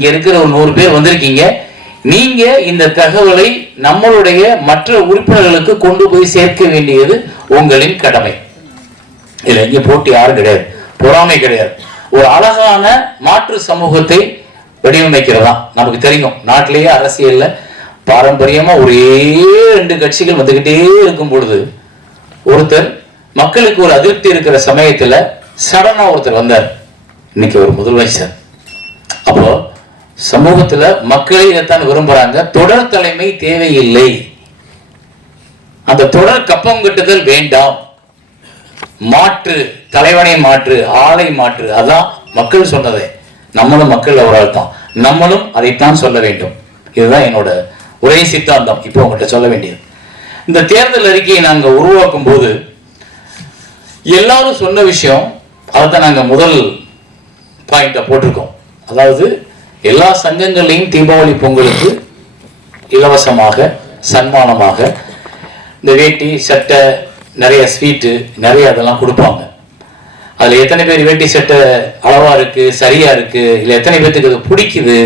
இங்க இருக்கிற ஒரு 100 பேர் வந்திருக்கீங்க. நீங்க இந்த தகவலை நம்மளுடைய மற்ற உறுப்பினர்களுக்கு கொண்டு போய் சேர்க்க வேண்டியது உங்களின் கடமை. இதுல இங்க போட்டி யாரும் கிடையாது, பொறாமை கிடையாது. ஒரு அழகான மாற்று சமூகத்தை வடிவமைக்கிறதா நமக்கு தெரியும். நாட்டிலேயே அரசியல்ல பாரம்பரியமா ஒரே 2 கட்சிகள் வந்துகிட்டே இருக்கும் பொழுது ஒருத்தர் மக்களுக்கு ஒரு அதிருப்தி இருக்கிற சமயத்துல சடனா ஒருத்தர் வந்தார். இன்னைக்கு ஒரு முதலமைச்சர். அப்போ சமூகத்துல மக்களே இதைத்தான் விரும்புறாங்க. தொடர் தலைமை தேவையில்லை, அந்த தொடர் கப்பம் கட்டுதல் வேண்டாம், மாற்று தலைவனை மாற்று, ஆளை மாற்று. அதான் மக்கள் சொன்னதே. நம்மளும் மக்கள் அவரால் தான், நம்மளும் அதைத்தான் சொல்ல வேண்டும். இதுதான் என்னோட ஒரே சித்தாந்தம். இப்போ உங்கள்கிட்ட சொல்ல வேண்டியது, இந்த தேர்தல் அறிக்கையை நாங்க உருவாக்கும் போது எல்லாரும் சொன்ன விஷயம் அதைத்தான் நாங்க முதல் பாயிண்ட போட்டிருக்கோம். அதாவது எல்லா சங்கங்களையும் தீபாவளி பொங்கலுக்கு இலவசமாக சன்மானமாக இந்த வேட்டி சட்டை நிறைய ஸ்வீட்டு நிறைய அதெல்லாம் கொடுப்பாங்க. அதுல எத்தனை பேர் வேட்டி சட்டை அளவா இருக்கு, சரியா இருக்கு, இல்ல எத்தனை பேர்த்துக்கு அது பிடிக்குது,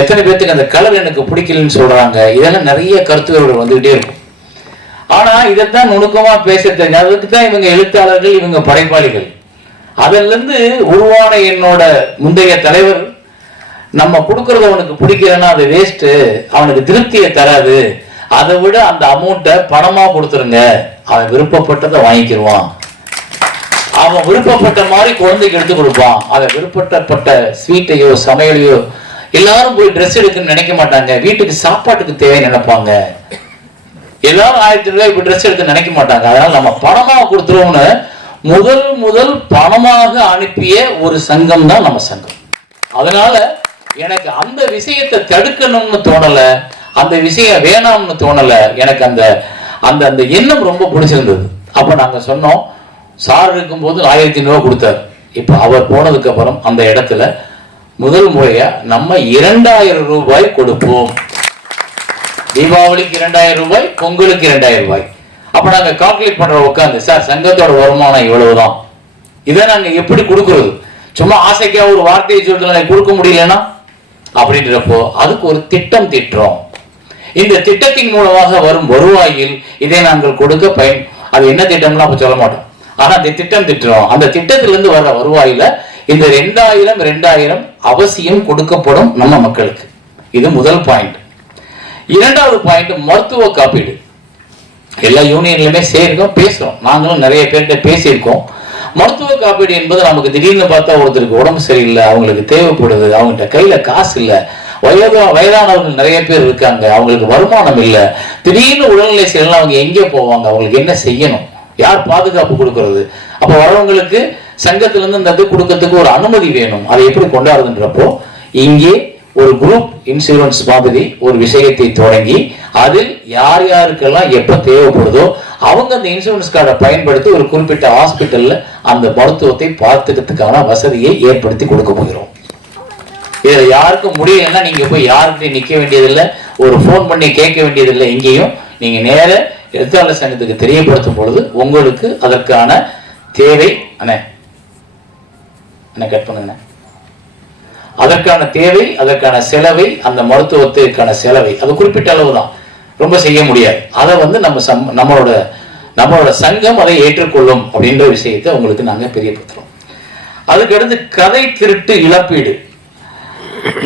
எத்தனை பேர்த்துக்கு அந்த கலர் எனக்கு பிடிக்கலன்னு சொல்றாங்க. இதெல்லாம் நிறைய கருத்துக்கள் வந்துகிட்டே இருக்கும். ஆனா இதைத்தான் நுணுக்கமா பேச தெரிஞ்சு, அதுக்கு தான் இவங்க எழுத்தாளர்கள், இவங்க படைப்பாளிகள். அதுல இருந்து உருவான என்னோட முந்தைய தலைவர், நம்ம கொடுக்கறது அவனுக்கு பிடிக்கலன்னா அது வேஸ்ட், அவனுக்கு திருப்தியை தராது, அதை விட அந்த அமௌண்ட்டை பணமா கொடுத்துருங்க, அவன் விருப்பப்பட்டதை வாங்கிக்கிடுவான், அவன் விருப்பப்பட்ட மாதிரி குழந்தைக்கு எடுத்து கொடுப்பான், அதை விருப்பப்பட்ட ஸ்வீட்டையோ சமையலையோ எல்லாரும் போய் ட்ரெஸ் எடுக்குன்னு நினைக்க மாட்டாங்க, வீட்டுக்கு சாப்பாட்டுக்கு தேவை நினைப்பாங்க. எல்லாரும் 1000 ரூபாய் இப்ப ட்ரெஸ் எடுத்து நினைக்க மாட்டாங்க. அதனால நம்ம பணமா கொடுத்துருவோம்னு முதல் பணமாக அனுப்பிய ஒரு சங்கம் தான் நம்ம சங்கம். அதனால எனக்கு அந்த விஷயத்தை தடுக்கணும்னு தோணல, அந்த விஷயம் வேணாம்னு தோணல. எனக்கு அந்த அந்த அந்த எண்ணம் ரொம்ப பிடிச்சிருந்தது. அப்ப நாங்க சொன்னோம், சார் இருக்கும்போது 1500 கொடுத்தார். இப்ப அவர் போனதுக்கு அப்புறம் அந்த இடத்துல முதல் முறையா நம்ம 2000 ரூபாய் கொடுப்போம். தீபாவளிக்கு 2000 ரூபாய், பொங்கலுக்கு 2000 ரூபாய். அப்ப நாங்க கால்குலேட் பண்ற உட்காந்து, சார் சங்கத்தோட வருமானம் இவ்வளவுதான், இதை நாங்க எப்படி கொடுக்கறது, சும்மா ஆசைக்கா ஒரு வார்த்தையை சொல்றது கொடுக்க முடியலன்னா அப்படின்றப்போ அதுக்கு ஒரு திட்டம் திட்டுறோம். இந்த திட்டத்தின் மூலமாக வரும் வருவாயில் இதை நாங்கள் கொடுக்க அது என்ன திட்டம்லாம் அப்ப சொல்ல மாட்டோம். ஆனா அந்த திட்டம் திட்டுறோம். அந்த திட்டத்திலிருந்து வர்ற வருவாயில இந்த 2000 அவசியம் கொடுக்கப்படும் நம்ம மக்களுக்கு. இது முதல் பாயிண்ட். இரண்டாவது பாயிண்ட், மருத்துவ காப்பீடு. எல்லா யூனியன்லயுமே சேர்க்கோம், பேசுறோம், நாங்களும் நிறைய பேர்கிட்ட பேசியிருக்கோம். மருத்துவ காப்பீடு என்பது நமக்கு திடீர்னு பார்த்தா ஒருத்தருக்கு உடம்பு சரியில்லை, அவங்களுக்கு தேவைப்படுது, அவங்ககிட்ட கையில காசு இல்லை, வயதானவர்கள் நிறைய பேர் இருக்காங்க, அவங்களுக்கு வருமானம் இல்லை, திடீர்னு உடல்நிலை சரியில்லை, அவங்க எங்கே போவாங்க, அவங்களுக்கு என்ன செய்யணும், யார் பாதுகாப்பு கொடுக்கறது? அப்ப வரவங்களுக்கு சங்கத்திலிருந்து இந்த இது கொடுக்கறதுக்கு ஒரு அனுமதி வேணும். அதை எப்படி கொண்டாடுதுன்றப்போ இங்கே ஒரு குரூப் இன்சூரன்ஸ் மாதிரி ஒரு விஷயத்தை தொடங்கி அதில் யார் யாருக்கெல்லாம் எப்ப தேவைப்படுதோ அவங்க அந்த இன்சூரன்ஸ் கார்டை பயன்படுத்தி ஒரு குறிப்பிட்ட ஹாஸ்பிட்டல்ல அந்த மருத்துவத்தை பார்த்துக்கிறதுக்கான வசதியை ஏற்படுத்தி கொடுக்க போகிறோம். இதுல யாருக்கும் முடியலன்னா நீங்க போய் யாருக்கிட்டையும் நிக்க வேண்டியதில்லை, ஒரு போன் பண்ணி கேட்க வேண்டியதில்லை. எங்கேயும் நீங்க நேர எழுத்தாளர் சங்கத்துக்கு தெரியப்படுத்தும் பொழுது உங்களுக்கு அதற்கான தேவை கட் பண்ணுங்க, அதற்கான தேவை, அதற்கான செலவை, அந்த மருத்துவத்திற்கான செலவை அது குறிப்பிட்ட அளவு தான், ரொம்ப செய்ய முடியாது. அதை நம்மளோட சங்கம் அதை ஏற்றுக்கொள்ளும் அப்படின்ற விஷயத்தை உங்களுக்கு நாங்க தெரியப்படுத்துறோம். அதுக்கடுத்து கதை திருட்டு இழப்பீடு.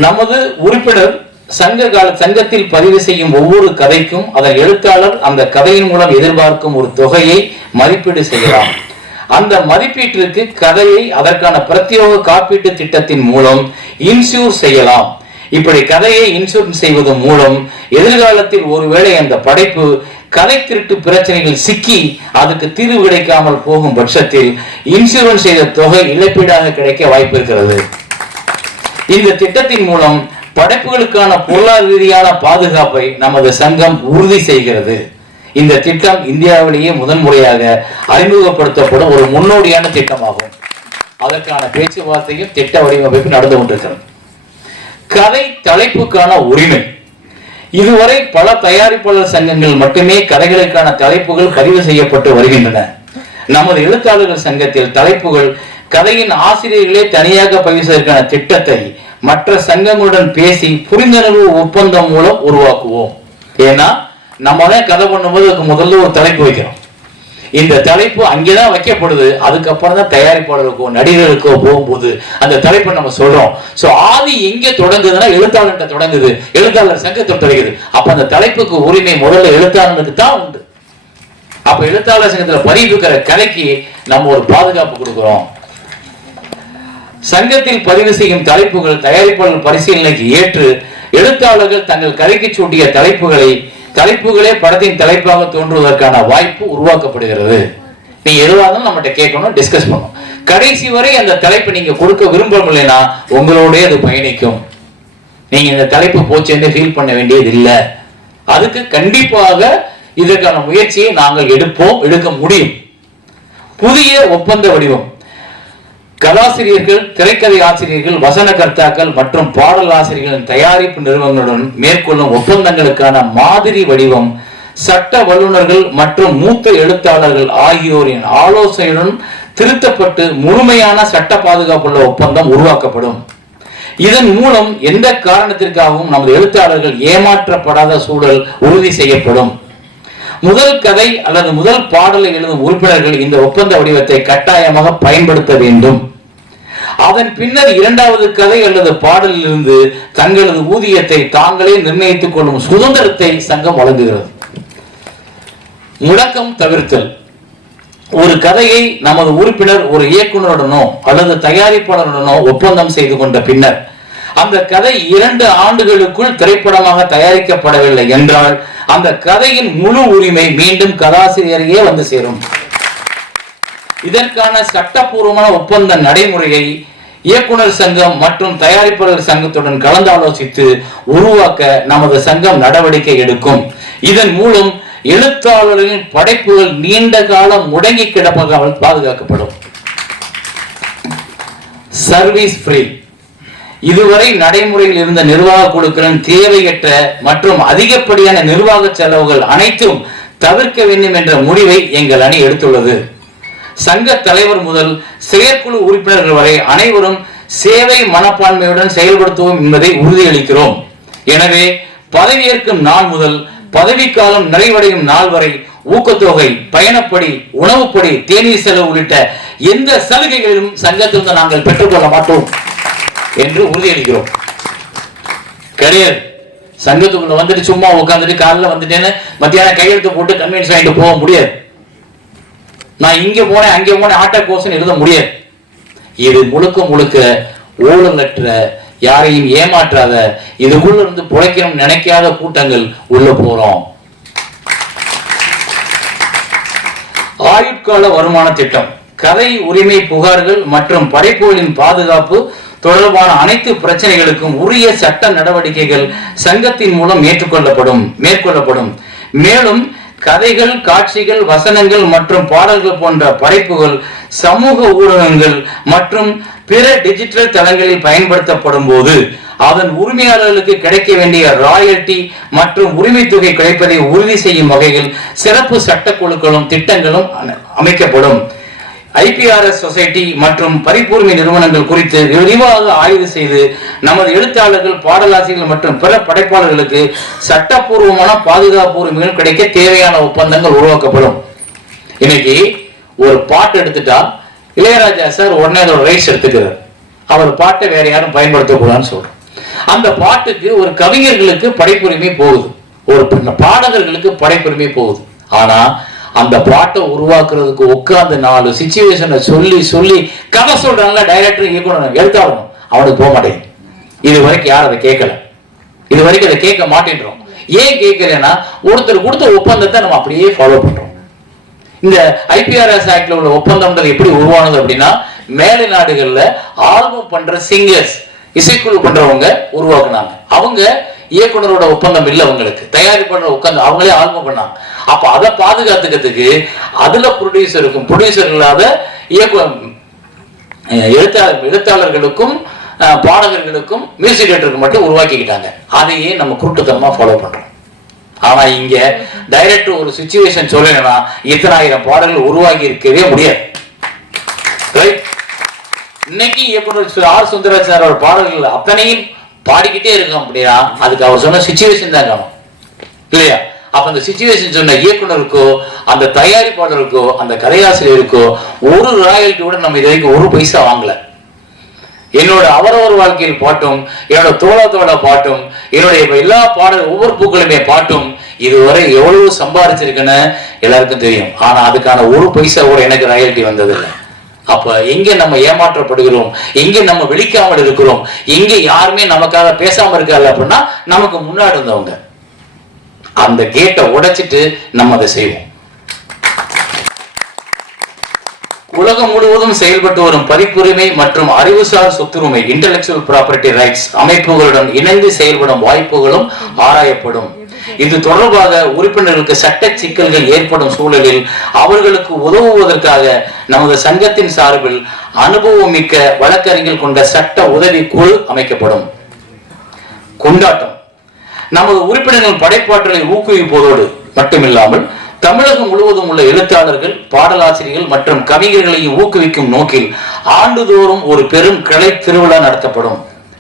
நமது உறுப்பினர் சங்கத்தில் பதிவு செய்யும் ஒவ்வொரு கதைக்கும் அதன் எழுத்தாளர் அந்த கதையின் மூலம் எதிர்பார்க்கும் ஒரு தொகையை மதிப்பீடு செய்யலாம். அந்த மதிப்பீட்டிற்கு கதையை அதற்கான பிரத்யேக காப்பீட்டு திட்டத்தின் மூலம் இன்சூர் செய்யலாம். இப்படி கதையை இன்சூரன்ஸ் செய்வது மூலம் எதிர்காலத்தில் ஒருவேளை அந்த படைப்பு கதை திருட்டு பிரச்சனைகள் சிக்கி அதுக்கு தீர்வு கிடைக்காமல் போகும் பட்சத்தில் இன்சூரன்ஸ் செய்த தொகை இழப்பீடாக கிடைக்க வாய்ப்பு இருக்கிறது. இந்த திட்டத்தின் மூலம் படைப்புகளுக்கான பொருளாதார ரீதியான பாதுகாப்பை நமது சங்கம் உறுதி செய்கிறது. இந்த திட்டம் இந்தியாவிலேயே முதன்முறையாக அறிமுகப்படுத்தப்படும் ஒரு முன்னோடியான திட்டமாகும். அதற்கான பேச்சுவார்த்தையும் திட்ட வடிவமைப்பு நடந்து கொண்டிருக்கிறது. கதை தலைப்புக்கான உரிமை. இதுவரை பல தயாரிப்பாளர் சங்கங்கள் மட்டுமே கதைகளுக்கான தலைப்புகள் பதிவு செய்யப்பட்டு வருகின்றன. நமது எழுத்தாளர்கள் சங்கத்தில் தலைப்புகள் கதையின் ஆசிரியர்களே தனியாக பதிவு செய்வதற்கான திட்டத்தை மற்ற சங்கங்களுடன் பேசி புரிந்துணர்வு ஒப்பந்தம் மூலம் உருவாக்குவோம். ஏன்னா நம்ம தான் கதை பண்ணும்போது முதல்ல ஒரு தலைப்பு வைக்கிறோம். இந்த தலைப்பு அங்கேதான் வைக்கப்படுது. அதுக்கப்புறம் தான் தயாரிப்பாளருக்கோ நடிகர்களுக்கோ போகும்போது அந்த தலைப்பை நம்ம சொல்றோம். சோ ஆதி எங்க தொடங்குதுன்னா எழுத்தாளர்கிட்ட தொடங்குது, எழுத்தாளர் சங்கத்தை தொடங்குது. அப்ப அந்த தலைப்புக்கு உரிமை முதல்ல எழுத்தாளருக்கு தான் உண்டு. அப்ப எழுத்தாளர் சங்கத்துல பதிவுக்கிற கதைக்கு நம்ம ஒரு பாதுகாப்பு கொடுக்கிறோம். சங்கத்தில் பதிவு செய்யும் தலைப்புகள் தயாரிப்பாளர் பரிசீலனைக்கு ஏற்று எழுத்தாளர்கள் தங்கள் கதைக்கு சூட்டிய தலைப்புகளே படத்தின் தலைப்பாக தோன்றுவதற்கான வாய்ப்பு உருவாக்கப்படுகிறது. நீங்க எதுவாக நம்மகிட்ட கேட்கணும், டிஸ்கஸ் பண்ணணும். கடைசி வரை அந்த தலைப்பு நீங்க கொடுக்க விரும்பவில்லைன்னா உங்களோட அது பயணிக்கும். நீங்க இந்த தலைப்பு போச்சேன்னு ஃபீல் பண்ண வேண்டியது இல்லை. அதுக்கு கண்டிப்பாக இதற்கான முயற்சியை நாங்கள் எடுக்க முடியும். புதிய ஒப்பந்த வடிவம். கதாசிரியர்கள், திரைக்கதை ஆசிரியர்கள், வசன கர்த்தாக்கள் மற்றும் பாடல் ஆசிரியர்களின் தயாரிப்பு நிறுவனங்களுடன் மேற்கொள்ளும் ஒப்பந்தங்களுக்கான மாதிரி வடிவம் சட்ட வல்லுநர்கள் மற்றும் மூத்த எழுத்தாளர்கள் ஆகியோரின் ஆலோசனையுடன் திருத்தப்பட்டு முழுமையான சட்ட பாதுகாப்புள்ள ஒப்பந்தம் உருவாக்கப்படும். இதன் மூலம் எந்த காரணத்திற்காகவும் நமது எழுத்தாளர்கள் ஏமாற்றப்படாத சூழல் உறுதி செய்யப்படும். முதல் கதை அல்லது முதல் பாடலை எழுதும் உறுப்பினர்கள் இந்த ஒப்பந்த வடிவத்தை கட்டாயமாக பயன்படுத்த வேண்டும். அதன் பின்னர் இரண்டாவது கதை அல்லது பாடலில் இருந்து தங்களது ஊதியத்தை தாங்களே நிர்ணயித்துக் கொள்ளும் சுதந்திரத்தை சங்கம் வழங்குகிறது. முடக்கம் தவிர்த்தல். ஒரு கதையை நமது உறுப்பினர் ஒரு இயக்குனருடனோ அல்லது தயாரிப்பாளருடனோ ஒப்பந்தம் செய்து கொண்ட பின்னர் அந்த கதை 2 ஆண்டுகளுக்குள் திரைப்படமாக தயாரிக்கப்படவில்லை என்றால் அந்த கதையின் முழு உரிமை மீண்டும் கதாசிரியரையே வந்து சேரும். இதற்கான சட்டப்பூர்வமான ஒப்பந்த நடைமுறையை இயக்குனர் சங்கம் மற்றும் தயாரிப்பாளர் சங்கத்துடன் கலந்து ஆலோசித்து உருவாக்க நமது சங்கம் நடவடிக்கை எடுக்கும். இதன் மூலம் எழுத்தாளர்களின் படைப்புகள் நீண்ட காலம் முடங்கி கிடப்பதால் பாதுகாக்கப்படும். Service free. இதுவரை நடைமுறையில் இருந்த நிர்வாக குழுக்களின் தேவையற்ற மற்றும் அதிகப்படியான நிர்வாக செலவுகள் அனைத்தும் தவிர்க்க வேண்டும் என்ற முடிவை எங்கள் அணி எடுத்துள்ளது. சங்க தலைவர் முதல் செயற்குழு உறுப்பினர்கள் வரை அனைவரும் சேவை மனப்பான்மையுடன் செயல்படுத்துவோம் என்பதை உறுதியளிக்கிறோம். எனவே பதவியேற்கும் நாள் முதல் பதவிக்காலம் நிறைவடையும் நாள் வரை ஊக்கத்தொகை, பயணப்படி, உணவுப்படி, தேநீர் செலவு உள்ளிட்ட எந்த சலுகைகளிலும் சங்கத்திலிருந்து நாங்கள் பெற்றுக்கொள்ள மாட்டோம் என்று உறுதியளிக்கிறோம். கிடையாது. சங்கத்துக்குள்ள வந்துட்டு சும்மா உட்காந்துட்டு காலைல வந்துட்டேன்னு மத்தியானம் கையெழுத்து போட்டு கன்வென்ஸ் வாங்கிட்டு போக முடியாது. நான் இங்க போனேன் அங்கே போனேன் ஆட்டோ கோர்ஸ் எழுத முடியாது. இது முழுக்க ஊழலற்ற, யாரையும் ஏமாற்றாத, இதுக்குள்ள இருந்து புழைக்கணும் நினைக்காத கூட்டங்கள் உள்ள போறோம். ஆயுட்கால வருமான திட்டம். கதை உரிமை புகார்கள் மற்றும் படைப்புகளின் பாதுகாப்பு தொடர்பான அனைத்து பிரச்சனைகளுக்கும் உரிய சட்ட நடவடிக்கைகள் சங்கத்தின் மூலம் மேற்கொள்ளப்படும். மேலும் கதைகள், காட்சிகள், வசனங்கள் மற்றும் பாடல்கள் போன்ற படைப்புகள் சமூக ஊடகங்கள் மற்றும் பிற டிஜிட்டல் தளங்களில் பயன்படுத்தப்படும் போது அதன் உரிமையாளர்களுக்கு கிடைக்க வேண்டிய ராயல்டி மற்றும் உரிமை தொகை கிடைப்பதை உறுதி செய்யும் வகையில் சிறப்பு சட்டக்குழுக்களும் திட்டங்களும் அமைக்கப்படும். ஐபிஆர்எஸ் சொசைட்டி மற்றும் பதிப்புரிமை நிறுவனங்கள் குறித்து விரிவாக ஆய்வு செய்து நமது எழுத்தாளர்கள், பாடலாசிரியர்கள் மற்றும் பிற படைப்பாளர்களுக்கு சட்டப்பூர்வமான பாதுகாப்பு உரிமைகள் கிடைக்க தேவையான ஒப்பந்தங்கள் உருவாக்கப்படும். இன்னைக்கு ஒரு பாட்டு எடுத்துட்டா இளையராஜா சார் உடனே அதோட ரைட்ஸ் எடுத்துக்கிறார். அவர் பாட்டை வேற யாரும் பயன்படுத்தக்கூடாதுன்னு சொல்றோம். அந்த பாட்டுக்கு ஒரு கவிஞர்களுக்கு படைப்புரிமை போகுது, ஒரு பாடகர்களுக்கு படைப்புரிமை போகுது. ஆனா அந்த பாட்டை உருவாக்குறதுக்கு உட்கார்ந்து 4 சிச்சுவேஷனை சொல்லி கதை சொல்றாங்க டைரக்டர், இயக்குனர், எழுத்தாளரும், அவனுக்கு போக மாட்டேங்குது. இது வரைக்கும் யாரும் அதை கேட்கல. இது வரைக்கும் அதை கேட்க மாட்டேன்றோம். ஏன் கேட்கலன்னா ஒருத்தர் கொடுத்த ஒப்பந்தத்தை நம்ம அப்படியே ஃபாலோ பண்றோம். இந்த ஐபிஆர்எஸ் ஆக்ட்ல உள்ள ஒப்பந்தம் எப்படி உருவானது அப்படின்னா, மேலை நாடுகள்ல ஆல்பம் பண்ற சிங்கர்ஸ், இசைக்குழு பண்றவங்க உருவாக்குனாங்க. அவங்க இயக்குனரோட ஒப்பந்தம் இல்லை, அவங்களுக்கு தயாரிப்பாளர் உட்காந்து அவங்களே ஆல்பம் பண்ணாங்க. அப்ப அதை பாதுகாத்துக்கிறதுக்கு அதுல ப்ரொடியூசர் இல்லாத எழுத்தாளர்களுக்கும் பாடகர்களுக்கும் மியூசிக் டைரக்டருக்கு மட்டும் உருவாக்கிக்கிட்டாங்க. அதையே நம்ம குருட்டுத்தனமா ஃபாலோ பண்றோம். ஆனா இங்க டைரக்டர் ஒரு சிச்சுவேஷன் சொல்லணும்னா 1000 பாடல்கள் உருவாக்கி இருக்கவே முடியாது. இன்னைக்கு இயக்குனர் ஆர் சுந்தரராஜனோட பாடல்கள் அத்தனையும் பாடிக்கிட்டே இருக்கும் அப்படின்னா அதுக்கு அவர் சொன்ன சிச்சுவேஷன் தான் காணும் இல்லையா? அப்ப அந்த சிச்சுவேஷன் சொன்ன இயக்குனருக்கோ அந்த தயாரிப்பாளருக்கோ அந்த கதையாசிரியருக்கோ ஒரு ராயல்ட்டி கூட நம்ம இது வரைக்கும் ஒரு பைசா வாங்கல. என்னோட அவரவர் வாழ்க்கையில் பாட்டும், என்னோட தோழ பாட்டும், என்னுடைய எல்லா பாடல் ஒவ்வொரு பூக்களுமே பாட்டும் இதுவரை எவ்வளவு சம்பாதிச்சிருக்குன்னு எல்லாருக்கும் தெரியும். ஆனா அதுக்கான ஒரு பைசா கூட எனக்கு ராயல்ட்டி வந்ததில்லை. அப்ப எங்க நம்ம ஏமாற்றப்படுகிறோம், எங்க நம்ம விழிக்காமல் இருக்கிறோம், எங்க யாருமே நமக்காக பேசாம இருக்காரு அப்படின்னா நமக்கு முன்னாடி இருந்தவங்க. அந்த கேட்டை உடைச்சிட்டு நம்ம அதை செய்வோம். உலகம் முழுவதும் செயல்பட்டு வரும் பதிப்புரிமை மற்றும் அறிவுசார் சொத்துரிமை இன்டெலெக்சுவல் ப்ராப்பர்ட்டி ரைட்ஸ் அமைப்புகளுடன் இணைந்து செயல்படும் வாய்ப்புகளும் ஆராயப்படும். இது தொடர்பாக உறுப்பினர்களுக்கு சட்ட சிக்கல்கள் ஏற்படும் சூழலில் அவர்களுக்கு உதவுவதற்காக நமது சங்கத்தின் சார்பில் அனுபவம் மிக்க வழக்கறிஞர்கள் கொண்ட சட்ட உதவி குழு அமைக்கப்படும். கொண்டாட்டம் நமது உறுப்பினர்கள் படைப்பாற்றலை ஊக்குவிப்பதோடு மட்டுமில்லாமல் தமிழகம் முழுவதும் உள்ள எழுத்தாளர்கள், பாடலாசிரியர்கள் மற்றும் கவிஞர்களையும் ஊக்குவிக்கும் நோக்கில் ஆண்டுதோறும் ஒரு பெரும் கலை திருவிழா நடத்தப்படும்.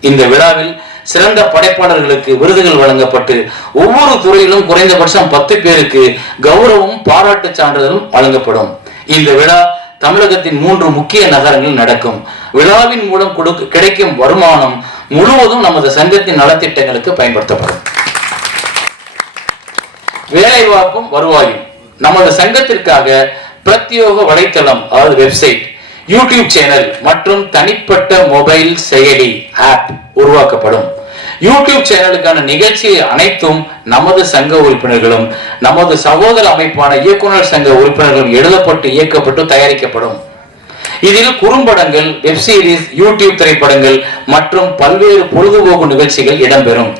இந்த விழாவில் சிறந்த படைப்பாளர்களுக்கு விருதுகள் வழங்கப்பட்டு ஒவ்வொரு துறையிலும் குறைந்தபட்சம் 10 பேருக்கு கௌரவம் பாராட்டு சான்றிதழும் வழங்கப்படும். இந்த விழா தமிழகத்தின் 3 முக்கிய நகரங்களில் நடக்கும். விழாவின் மூலம் கிடைக்கும் வருமானம் முழுவதும் நமது சங்கத்தின் நலத்திட்டங்களுக்கு பயன்படுத்தப்படும். வேலைவாய்ப்பும் வருவாயும் நமது சங்கத்திற்காக பிரத்யோக வலைத்தளம் அதாவது வெப்சைட், யூடியூப் சேனல் மற்றும் தனிப்பட்ட மொபைல் செயலி ஆப் உருவாக்கப்படும். யூடியூப் சேனலுக்கான நிகழ்ச்சி அனைத்தும் நமது சங்க உறுப்பினர்களும் நமது சகோதர அமைப்பான இயக்குனர் சங்க உறுப்பினர்களும் எழுதப்பட்டு இயக்கப்பட்டு தயாரிக்கப்படும். இதில் குறும்படங்கள், வெப் சீரிஸ், யூடியூப் திரைப்படங்கள் மற்றும் பல்வேறு பொழுதுபோக்கு நிகழ்ச்சிகள் இடம்பெறும்.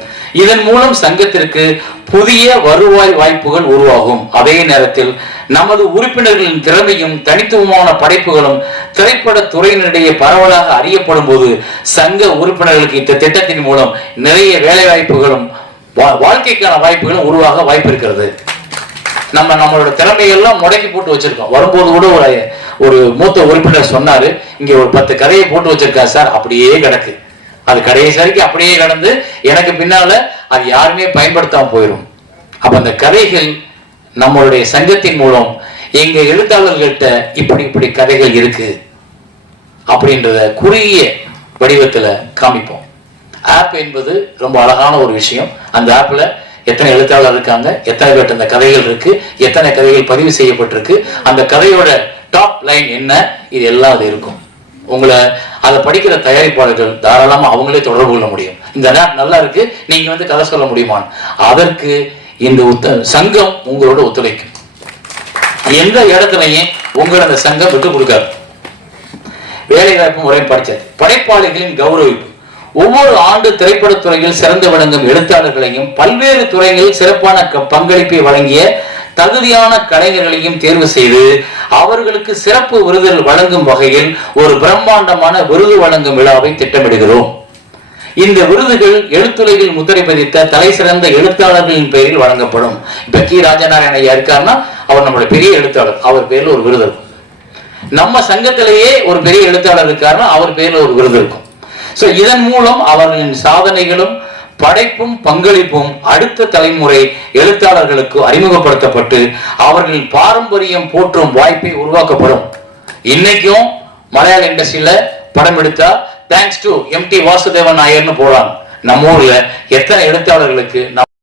இதன் மூலம் சங்கத்திற்கு புதிய வருவாய் வாய்ப்புகள் உருவாகும். அதே நேரத்தில் நமது உறுப்பினர்களின் திறமையும் தனித்துவமான படைப்புகளும் திரைப்பட துறையினரிடையே பரவலாக அறியப்படும் போது சங்க உறுப்பினர்களுக்கு இந்த திட்டத்தின் மூலம் நிறைய வேலை வாய்ப்புகளும் வாழ்க்கைக்கான வாய்ப்புகளும் உருவாக வாய்ப்பு இருக்கிறது. நம்மளோட திறமையெல்லாம் முடக்கி போட்டு வச்சிருக்கோம். வரும்போது கூட ஒரு மூத்த உறுப்பினர் சொன்னாரு, இங்க ஒரு 10 கதையை போட்டு வச்சிருக்கா சார், அப்படியே கிடக்கு. அது கடைசிக்கு அப்படியே கடந்து எனக்கு பின்னால அது யாருமே பயன்படுத்தாம போயிடும். அப்ப அந்த கதைகள் நம்மளுடைய சங்கத்தின் மூலம் எங்க எழுத்தாளர்கள்ட்ட இப்படி கதைகள் இருக்கு அப்படின்றத குறுகிய வடிவத்துல காமிப்போம். ஆப் என்பது ரொம்ப அழகான ஒரு விஷயம். அந்த ஆப்ல எத்தனை எழுத்தாளர் இருக்காங்க, எத்தனை பேர் அந்த கதைகள் இருக்கு, எத்தனை கதைகள் பதிவு செய்யப்பட்டிருக்கு, அந்த கதையோட டாப் லைன் என்ன, இது எல்லாம் அது இருக்கும். உங்களை அதை படிக்கிற தயாரிப்பாளர்கள் தாராளமா அவங்களே தொடர்பு கொள்ள முடியும். இந்த ஆப் நல்லா இருக்கு, நீங்க கதை சொல்ல முடியுமா, அதற்கு இந்த சங்கம் உங்களோட ஒத்துழைக்கும். எந்த இடத்துலையும் உங்களை அந்த சங்கம் விட்டு கொடுக்காது. வேலை வாய்ப்பு முறை படிச்சது, படைப்பாளிகளின் கௌரவிப்பு. ஒவ்வொரு ஆண்டு திரைப்படத்துறையில் சிறந்து விளங்கும் எழுத்தாளர்களையும் பல்வேறு துறைகளில் சிறப்பான பங்களிப்பை வழங்கிய தகுதியான கலைஞர்களையும் தேர்வு செய்து அவர்களுக்கு சிறப்பு விருதுகள் வழங்கும் வகையில் ஒரு பிரம்மாண்டமான விருது வழங்கும் விழாவை திட்டமிடுகிறோம். இந்த விருதுகள் எழுத்துலகில் முத்திரை பதித்த தலை சிறந்த எழுத்தாளர்களின் பெயரில் வழங்கப்படும். இப்ப கி ராஜநாராயண ஐயா இருக்காருன்னா அவர் நம்மளுடைய பெரிய எழுத்தாளர், அவர் பேர்ல ஒரு விருது இருக்கும். நம்ம சங்கத்திலேயே ஒரு பெரிய எழுத்தாளர் இருக்காருன்னா அவர் பேர்ல ஒரு விருது இருக்கும். சோ இதன் மூலம் அவர்களின் சாதனைகளும் படைப்பும் பங்களிப்பும் அடுத்த தலைமுறை எழுத்தாளர்களுக்கு அறிமுகப்படுத்தப்பட்டு அவர்களின் பாரம்பரியம் போற்றும் வாய்ப்பை உருவாக்கப்படும். இன்னைக்கும் மலையாள இண்டஸ்ட்ரியில படம் எடுத்தா தேங்க்ஸ் டு எம்டி வாசுதேவன் நாயர்னு போறாங்க. நம்ம ஊர்ல எத்தனை எழுத்தாளர்களுக்கு